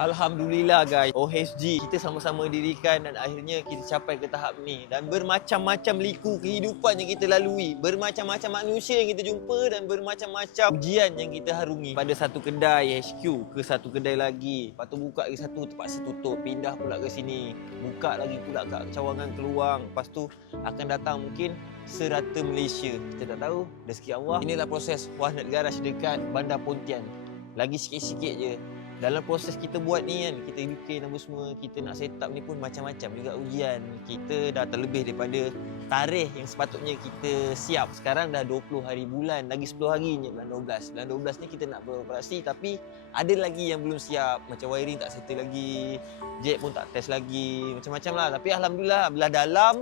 Alhamdulillah guys, OHG kita sama-sama dirikan dan akhirnya kita capai ke tahap ni. Dan bermacam-macam liku kehidupan yang kita lalui, bermacam-macam manusia yang kita jumpa dan bermacam-macam ujian yang kita harungi. Pada satu kedai HQ ke satu kedai lagi, lepas tu buka lagi satu terpaksa tutup, pindah pula ke sini, buka lagi pula kat Cawangan Keluang, lepas tu akan datang mungkin serata Malaysia. Kita tak tahu, rezeki Allah. Inilah proses Wahnet Garage dekat Bandar Pontian. Lagi sikit-sikit je. Dalam proses kita buat ni kan, kita bikin apa semua, kita nak set up ni pun macam-macam juga ujian. Kita dah terlebih daripada tarikh yang sepatutnya kita siap. Sekarang dah 20 hari bulan, lagi 10 hari je bulan 12. Bulan 12 ni kita nak beroperasi tapi ada lagi yang belum siap. Macam wiring tak settle lagi, jet pun tak test lagi, macam-macam lah. Tapi Alhamdulillah belah dalam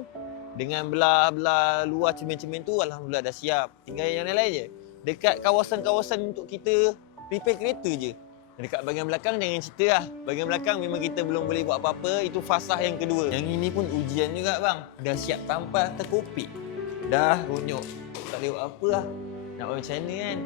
dengan belah luar cermin-cermin tu Alhamdulillah dah siap. Tinggal yang lain-lain je. Dekat kawasan-kawasan untuk kita repair kereta je. Dekat bahagian belakang jangan cerita lah. Bahagian belakang memang kita belum boleh buat apa-apa. Itu fasah yang kedua. Yang ini pun ujian juga bang. Dah siap tampal terkopik. Dah runyuk. Tak boleh buat apa lah. Nak buat macam mana kan.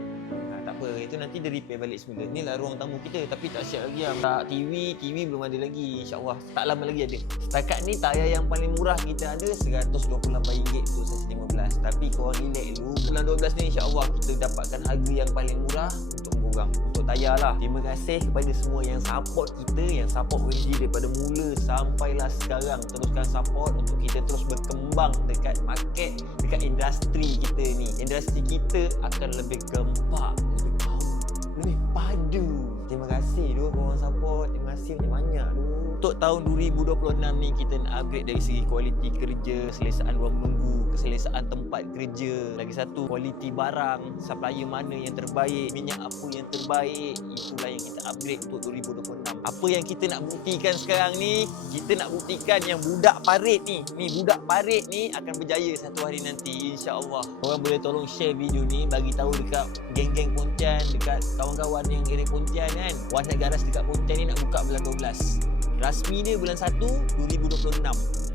Tak apa. Itu nanti dia repair balik semula. Inilah ruang tamu kita. Tapi tak siap lagi lah. Tak TV belum ada lagi. InsyaAllah tak lama lagi ada. Setakat ni tayar yang paling murah kita ada RM128 untuk sesi 15. Tapi korang relax dulu. Bulan 12 ni insyaAllah kita dapatkan harga yang paling murah untuk korang. Untuk tayar lah. Terima kasih kepada semua yang support kita, yang support OHG daripada mula sampailah sekarang. Teruskan support untuk kita terus berkembang dekat market, dekat industri kita ni. Industri kita akan lebih gempak, lebih power, lebih padu. Terima kasih dulu korang support. Terima kasih banyak dulu. Untuk tahun 2026 ni kita nak upgrade dari segi kualiti kerja, selesaan ruang menunggu, keselesaan tempat kerja. Lagi satu, kualiti barang, supplier mana yang terbaik, minyak apa yang terbaik. Itulah yang kita upgrade untuk 2026. Apa yang kita nak buktikan sekarang ni, kita nak buktikan yang budak parit ni. Budak parit ni akan berjaya satu hari nanti, insya-Allah. Korang boleh tolong share video ni, bagi tahu dekat geng-geng Pontian, dekat kawan-kawan yang area Pontian kan. Wahnet Garage dekat Pontian ni nak buka bulan 12. Rasmi dia bulan 1 2026.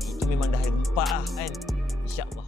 Itu memang dah hari 4 lah kan. InsyaAllah.